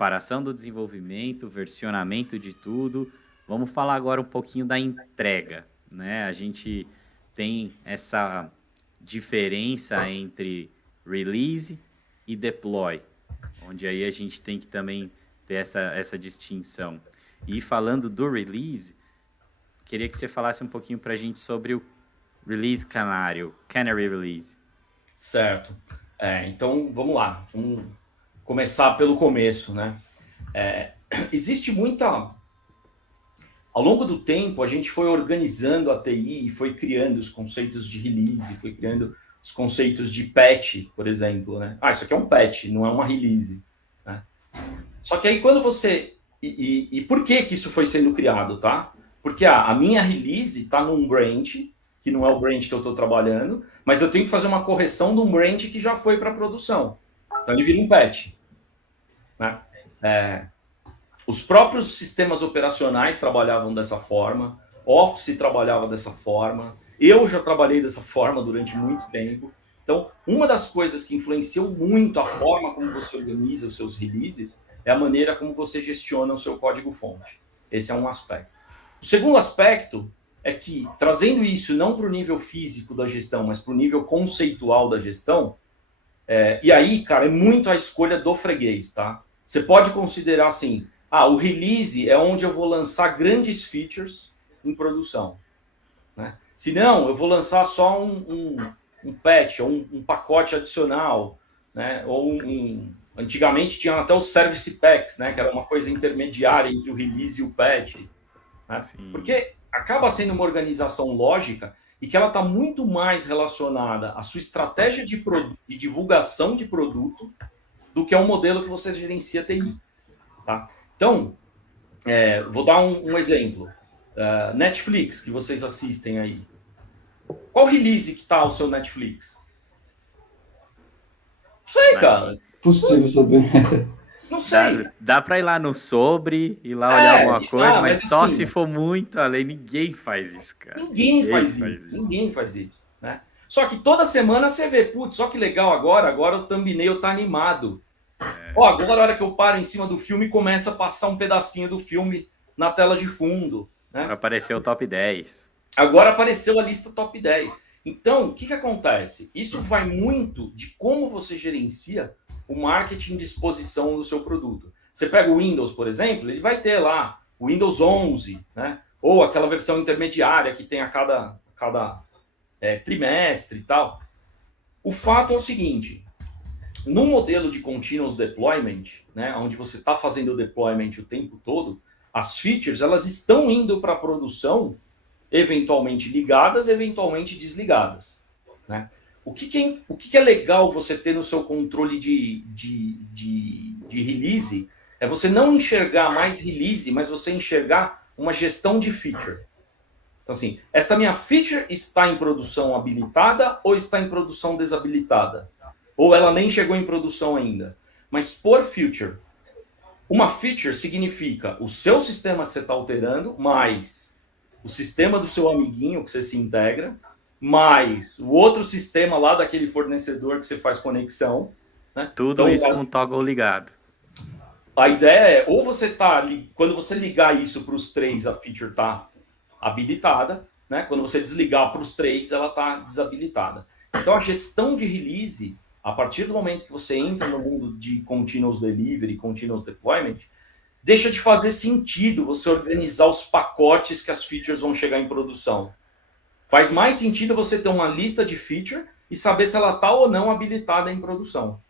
paração do desenvolvimento, versionamento de tudo. Vamos falar agora um pouquinho da entrega, né? A gente tem essa diferença entre release e deploy, onde aí a gente tem que também ter essa distinção. E falando do release, queria que você falasse um pouquinho para a gente sobre o release canário, Canary Release. Certo. Então, vamos lá. Vamos começar pelo começo, né? Existe muita... Ao longo do tempo, a gente foi organizando a TI e foi criando os conceitos de release, foi criando os conceitos de patch, por exemplo, né? Isso aqui é um patch, não é uma release, né? Só que aí quando você... E por que isso foi sendo criado, tá? Porque a minha release está num branch, que não é o branch que eu estou trabalhando, mas eu tenho que fazer uma correção de um branch que já foi para produção. Então ele vira um patch, né? Os próprios sistemas operacionais trabalhavam dessa forma, Office trabalhava dessa forma, eu já trabalhei dessa forma durante muito tempo. Então, uma das coisas que influenciou muito a forma como você organiza os seus releases é a maneira como você gestiona o seu código-fonte. Esse é um aspecto. O segundo aspecto é que, trazendo isso não para o nível físico da gestão, mas para o nível conceitual da gestão, e aí, cara, é muito a escolha do freguês, tá? Você pode considerar assim, o release é onde eu vou lançar grandes features em produção, né? Se não, eu vou lançar só um patch, ou um pacote adicional, né? Ou antigamente tinha até os service packs, né? Que era uma coisa intermediária entre o release e o patch, né? Porque acaba sendo uma organização lógica e que ela está muito mais relacionada à sua estratégia de divulgação de produto do que ao modelo que você gerencia TI, tá? Então, vou dar um exemplo. Netflix, que vocês assistem aí. Qual release que tá o seu Netflix? Não sei, cara. Possível saber. Não sei. Dá para ir lá no sobre, ir lá olhar alguma coisa, mas só assim, se for muito além. Ninguém faz isso, cara. Ninguém faz isso, né? Só que toda semana você vê, putz, só que legal agora o thumbnail tá animado. Agora a hora que eu paro em cima do filme, começa a passar um pedacinho do filme na tela de fundo, né? Agora apareceu o top 10. Agora apareceu a lista top 10. Então, o que acontece? Isso vai muito de como você gerencia o marketing de exposição do seu produto. Você pega o Windows, por exemplo, ele vai ter lá o Windows 11, né? Ou aquela versão intermediária que tem a cada trimestre e tal. O fato é o seguinte, no modelo de continuous deployment, né, onde você está fazendo o deployment o tempo todo, as features elas estão indo para a produção, eventualmente ligadas, eventualmente desligadas, né? O que é legal você ter no seu controle de release é você não enxergar mais release, mas você enxergar uma gestão de feature. Então, assim, esta minha feature está em produção habilitada ou está em produção desabilitada? Ou ela nem chegou em produção ainda. Mas por feature, uma feature significa o seu sistema que você está alterando, mais o sistema do seu amiguinho que você se integra, mais o outro sistema lá daquele fornecedor que você faz conexão, né? Tudo então, isso com o toggle ligado. A ideia é, ou você tá, quando você ligar isso para os três, a feature está habilitada, né? Quando você desligar para os três, ela está desabilitada. Então a gestão de release, a partir do momento que você entra no mundo de continuous delivery, continuous deployment, deixa de fazer sentido você organizar os pacotes que as features vão chegar em produção. Faz mais sentido você ter uma lista de feature e saber se ela está ou não habilitada em produção.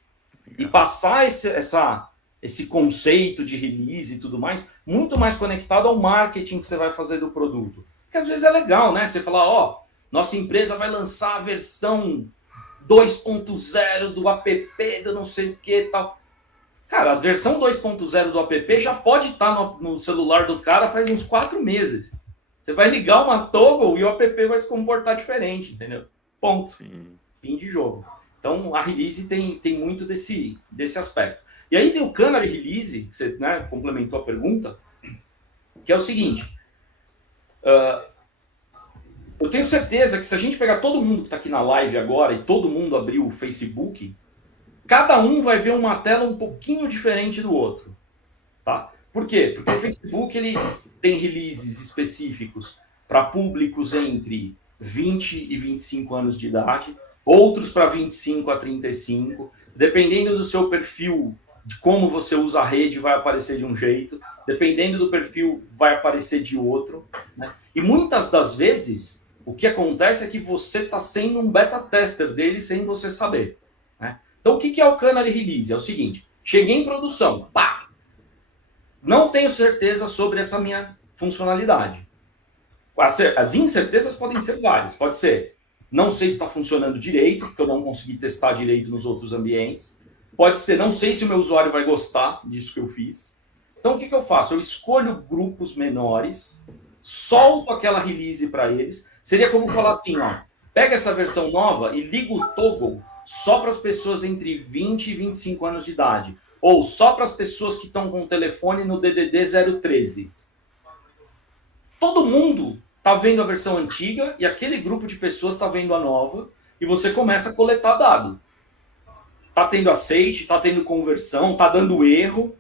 Legal. E passar esse conceito de release e tudo mais, muito mais conectado ao marketing que você vai fazer do produto. Porque às vezes é legal, né? Você falar, nossa empresa vai lançar a versão 2.0 do app, do não sei o que e tal. Cara, a versão 2.0 do app já pode estar no celular do cara faz uns 4 meses. Você vai ligar uma toggle e o app vai se comportar diferente, entendeu? Ponto. Sim. Fim de jogo. Então, a release tem muito desse aspecto. E aí tem o Canary Release, que você, né, complementou a pergunta, que é o seguinte. Eu tenho certeza que se a gente pegar todo mundo que está aqui na live agora e todo mundo abrir o Facebook, cada um vai ver uma tela um pouquinho diferente do outro. Tá? Por quê? Porque o Facebook ele tem releases específicos para públicos entre 20 e 25 anos de idade, outros para 25 a 35. Dependendo do seu perfil, de como você usa a rede, vai aparecer de um jeito. Dependendo do perfil, vai aparecer de outro. Né? E muitas das vezes, o que acontece é que você está sendo um beta tester dele sem você saber. Né? Então, o que é o Canary Release? É o seguinte, cheguei em produção, pá! Não tenho certeza sobre essa minha funcionalidade. As incertezas podem ser várias. Pode ser, não sei se está funcionando direito, porque eu não consegui testar direito nos outros ambientes. Pode ser, não sei se o meu usuário vai gostar disso que eu fiz. Então, o que eu faço? Eu escolho grupos menores, solto aquela release para eles. Seria como falar assim, ó, pega essa versão nova e liga o toggle só para as pessoas entre 20 e 25 anos de idade. Ou só para as pessoas que estão com o telefone no DDD 013. Todo mundo está vendo a versão antiga e aquele grupo de pessoas está vendo a nova e você começa a coletar dado. Tá tendo aceite, tá tendo conversão, tá dando erro.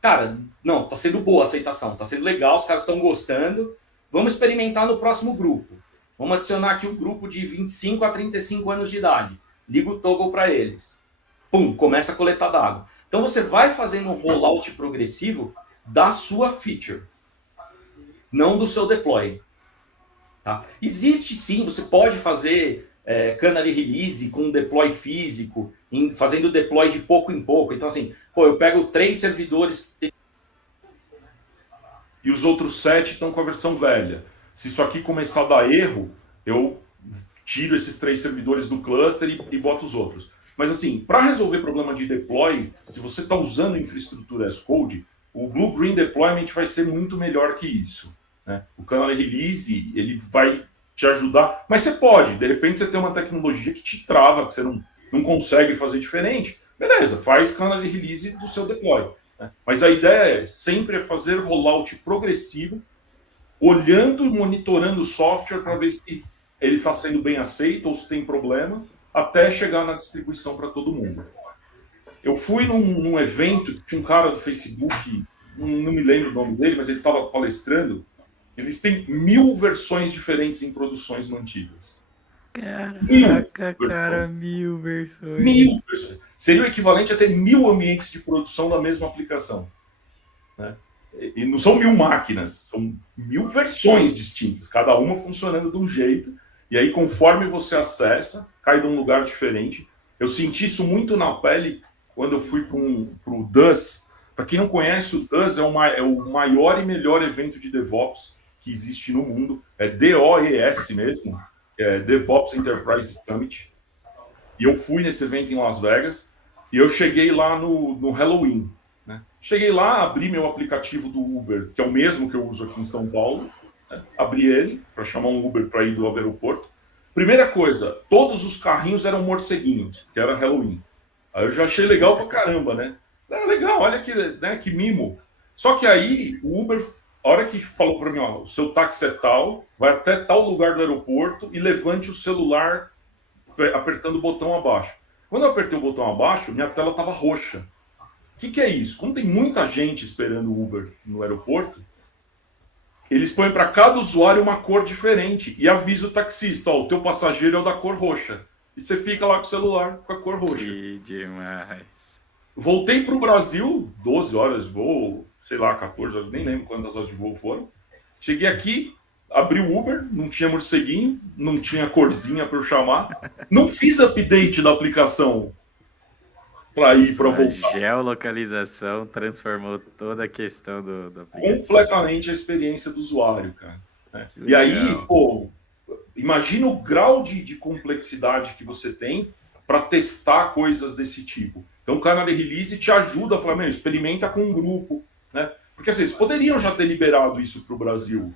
Cara, não, tá sendo boa a aceitação, tá sendo legal, os caras estão gostando. Vamos experimentar no próximo grupo. Vamos adicionar aqui o grupo de 25 a 35 anos de idade. Liga o toggle para eles. Pum, começa a coletar dado. Então você vai fazendo um rollout progressivo da sua feature, não do seu deploy. Tá? Existe sim, você pode fazer Canary Release com deploy físico, fazendo deploy de pouco em pouco. Então assim, eu pego 3 servidores e os outros 7 estão com a versão velha. Se isso aqui começar a dar erro, eu tiro esses 3 servidores do cluster e boto os outros. Mas assim, para resolver problema de deploy, se você está usando infraestrutura as code, o Blue Green Deployment vai ser muito melhor que isso. Né? O Canary Release, ele vai te ajudar, mas você pode, de repente você tem uma tecnologia que te trava, que você não consegue fazer diferente. Beleza, faz Canary Release do seu deploy. Né? Mas a ideia sempre é fazer rollout progressivo, olhando e monitorando o software para ver se ele está sendo bem aceito ou se tem problema, até chegar na distribuição para todo mundo. Eu fui num evento, tinha um cara do Facebook, não me lembro o nome dele, mas ele estava palestrando. Eles têm 1000 versões diferentes em produções mantidas. Caraca, cara, 1000 versões. 1000 versões. Seria o equivalente a ter 1000 ambientes de produção da mesma aplicação. Né? E não são 1000 máquinas, são 1000 versões distintas, cada uma funcionando de um jeito. E aí, conforme você acessa, cai num lugar diferente. Eu senti isso muito na pele quando eu fui para o DUS. Para quem não conhece, o DUS é o maior e melhor evento de DevOps que existe no mundo. É DOES mesmo, é DevOps Enterprise Summit. E eu fui nesse evento em Las Vegas e eu cheguei lá no Halloween. Né? Cheguei lá, abri meu aplicativo do Uber, que é o mesmo que eu uso aqui em São Paulo. Né? Abri ele para chamar um Uber para ir do aeroporto. Primeira coisa, todos os carrinhos eram morceguinhos, que era Halloween. Aí eu já achei legal pra caramba, né? Legal, olha que, né, que mimo. Só que aí o Uber, a hora que falou para mim, ó, o seu táxi é tal, vai até tal lugar do aeroporto e levante o celular apertando o botão abaixo. Quando eu apertei o botão abaixo, minha tela estava roxa. O que é isso? Como tem muita gente esperando o Uber no aeroporto, eles põem para cada usuário uma cor diferente e avisa o taxista, ó, o teu passageiro é o da cor roxa. E você fica lá com o celular com a cor roxa. Que demais. Voltei para o Brasil, 12 horas de voo, sei lá, 14 horas, nem lembro quantas horas de voo foram. Cheguei aqui, abri o Uber, não tinha morceguinho, não tinha corzinha para eu chamar. Não fiz update da aplicação para ir para voltar. A geolocalização transformou toda a questão do aplicativo. Completamente a experiência do usuário, cara. Né? E aí, pô, imagina o grau de complexidade que você tem para testar coisas desse tipo. Então o Canary Release te ajuda a falar, experimenta com um grupo, né? Porque assim, eles poderiam já ter liberado isso para o Brasil.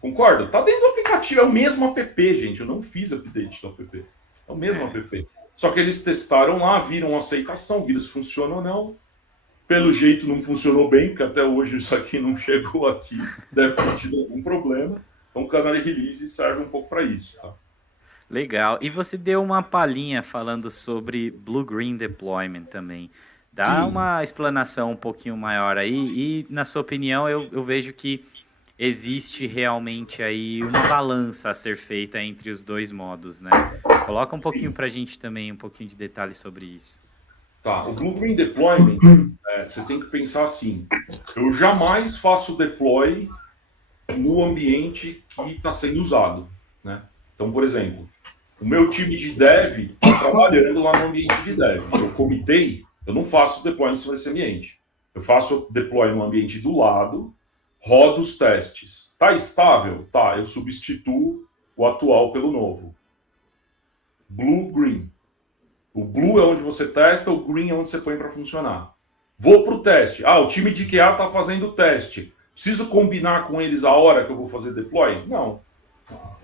Concorda? Tá dentro do aplicativo, é o mesmo app, gente. Eu não fiz update do app. É o mesmo app. Só que eles testaram lá, viram a aceitação, viram se funciona ou não. Pelo jeito não funcionou bem, porque até hoje isso aqui não chegou aqui. Deve ter tido algum problema. Então o Canary Release serve um pouco para isso, tá? Legal. E você deu uma palhinha falando sobre Blue Green Deployment também. Dá Sim. uma explanação um pouquinho maior aí e, na sua opinião, eu vejo que existe realmente aí uma balança a ser feita entre os dois modos, né? Coloca um pouquinho para a gente também, um pouquinho de detalhes sobre isso. Tá, o Blue Green Deployment, você tem que pensar assim, eu jamais faço deploy no ambiente que está sendo usado, né? Então, por exemplo, o meu time de dev está trabalhando lá no ambiente de dev. Eu comitei, eu não faço deploy em cima desse ambiente. Eu faço deploy no ambiente do lado, rodo os testes. Tá estável? Tá, eu substituo o atual pelo novo. Blue, green. O blue é onde você testa, o green é onde você põe para funcionar. Vou para o teste. O time de QA está fazendo o teste. Preciso combinar com eles a hora que eu vou fazer deploy? Não.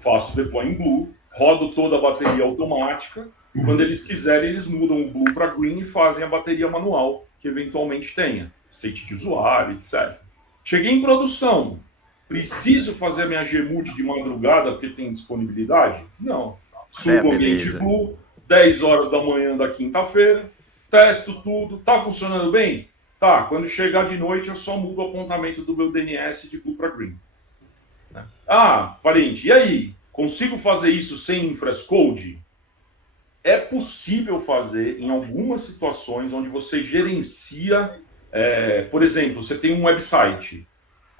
Faço deploy em blue, rodo toda a bateria automática. Quando eles quiserem, eles mudam o blue para green e fazem a bateria manual que eventualmente tenha. State de usuário, etc. Cheguei em produção. Preciso fazer a minha Gmood de madrugada porque tem disponibilidade? Não. Subo o ambiente blue, 10 horas da manhã da quinta-feira, testo tudo, tá funcionando bem? Tá, quando chegar de noite eu só mudo o apontamento do meu DNS de blue para green. Parente, e aí? Consigo fazer isso sem infrastructure? É possível fazer em algumas situações onde você gerencia, por exemplo, você tem um website,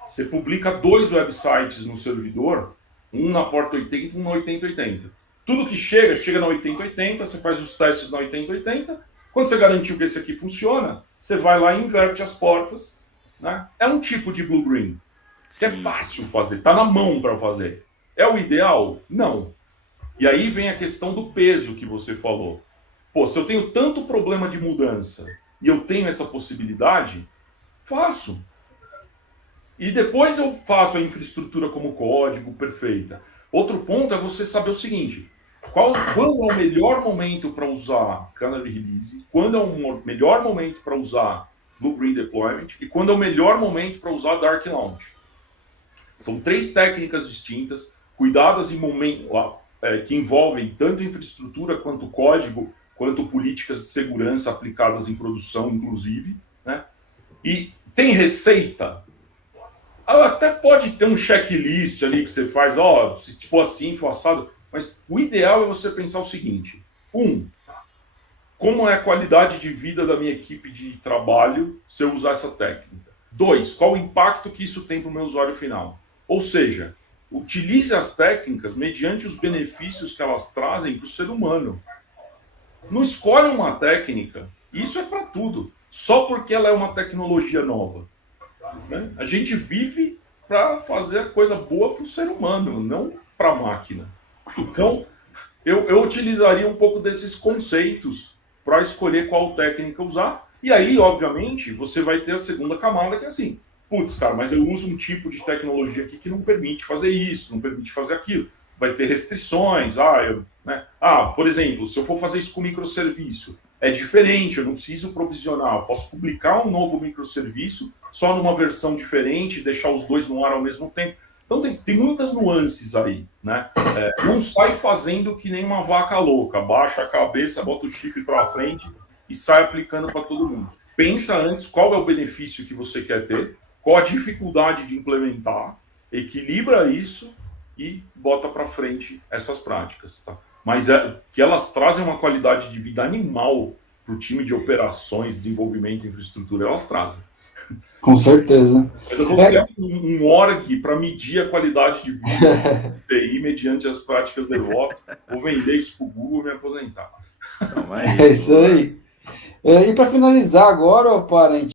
você publica 2 websites no servidor, um na porta 80 e um na 8080. Tudo que chega na 8080, você faz os testes na 8080, quando você garantiu que esse aqui funciona, você vai lá e inverte as portas, né? É um tipo de blue-green, que é fácil fazer, tá na mão para fazer. É o ideal? Não. E aí vem a questão do peso que você falou. Pô, se eu tenho tanto problema de mudança e eu tenho essa possibilidade, faço. E depois eu faço a infraestrutura como código perfeita. Outro ponto é você saber o seguinte: quando é o melhor momento para usar Canary Release, quando é o melhor momento para usar Blue Green Deployment e quando é o melhor momento para usar Dark Launch. São 3 técnicas distintas, cuidadas em momentos que envolvem tanto infraestrutura quanto código, quanto políticas de segurança aplicadas em produção, inclusive, né? E tem receita? Até pode ter um checklist ali que você faz, se for assim, for assado, mas o ideal é você pensar o seguinte: como é a qualidade de vida da minha equipe de trabalho se eu usar essa técnica? 2, qual o impacto que isso tem para o meu usuário final? Ou seja, utilize as técnicas mediante os benefícios que elas trazem para o ser humano. Não escolhe uma técnica, isso é para tudo, só porque ela é uma tecnologia nova. Né? A gente vive para fazer coisa boa para o ser humano, não para a máquina. Então, eu utilizaria um pouco desses conceitos para escolher qual técnica usar. E aí, obviamente, você vai ter a segunda camada, que é assim: putz, cara, mas eu uso um tipo de tecnologia aqui que não permite fazer isso, não permite fazer aquilo. Vai ter restrições. Por exemplo, se eu for fazer isso com microserviço, é diferente, eu não preciso provisionar, eu posso publicar um novo microserviço só numa versão diferente, deixar os dois no ar ao mesmo tempo. Então tem muitas nuances aí, né? Não sai fazendo que nem uma vaca louca, baixa a cabeça, bota o chifre para frente e sai aplicando para todo mundo. Pensa antes qual é o benefício que você quer ter, qual a dificuldade de implementar, equilibra isso e bota para frente essas práticas, tá? Mas que elas trazem uma qualidade de vida animal para o time de operações, desenvolvimento e infraestrutura, elas trazem. Com certeza. Eu vou criar um org para medir a qualidade de vida do TI mediante as práticas DevOps. Vou vender isso para o Google e me aposentar. É isso aí. E para finalizar agora, parente,